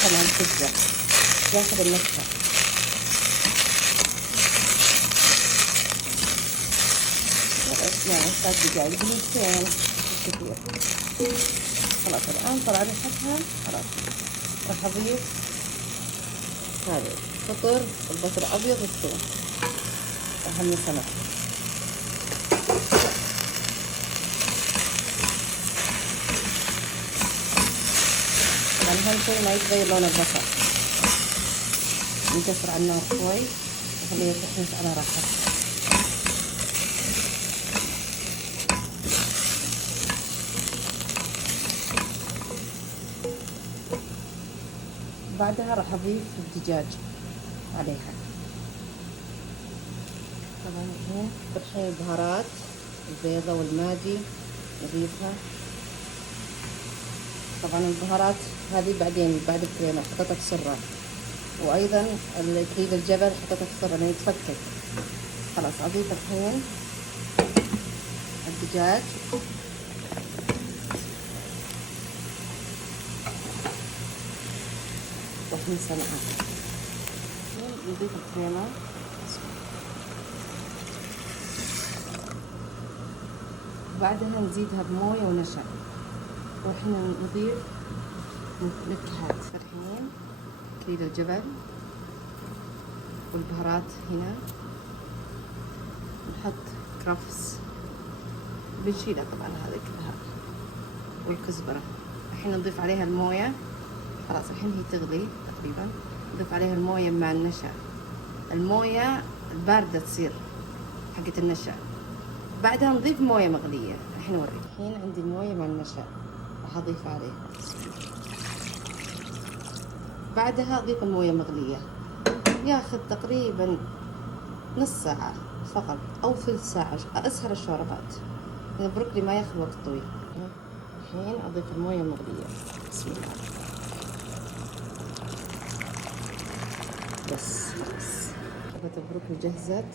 يتسخن على البيتزا، ياخذ النكهة. يعني 3 دقايق دقيقتين كثير. خلاص الآن طلع ريحتها خلاص. راح أضيف هذا فطر البصل الأبيض والثوم أهم سمك. طبعا أهم شيء ما يتغير لون البصل، نكسر على النار شوي وخليه يتحمس على راحته. بعدها راح أضيف الدجاج عليها. طبعا الحين البهارات البيضة والماجي نضيفها. طبعا البهارات هذه بعدين بعد الكريمة حطيتها بسرعة، وأيضا الكريم الجبل حطيتها بسرعة لأنه يتفكك. خلاص أضيف الحين الدجاج وأحمسها معاه. نضيف الكريمة وبعدها نزيدها بموية ونشا، وحين نضيف نكهات. الحين كريم الجبل والبهارات هنا، نحط كرفس بنشيلها طبعا هذه كلها والكزبرة. الحين نضيف عليها الموية. خلاص الحين هي تغلي تقريبا، نضيف عليها الموية مع النشا. الموية الباردة تصير حقت النشا، بعدها نضيف موية مغلية. الحين أوريك. الحين عندي الموية مع النشا راح أضيف عليها، بعدها أضيف الموية مغلية. ياخذ تقريبا نص ساعة فقط أو ثلث ساعة، أسهل الشوربات. البروكلي ما ياخذ وقت طويل. الحين أضيف الموية المغلية. بسم الله. بس خلاص شوربة البروكلي جهزت.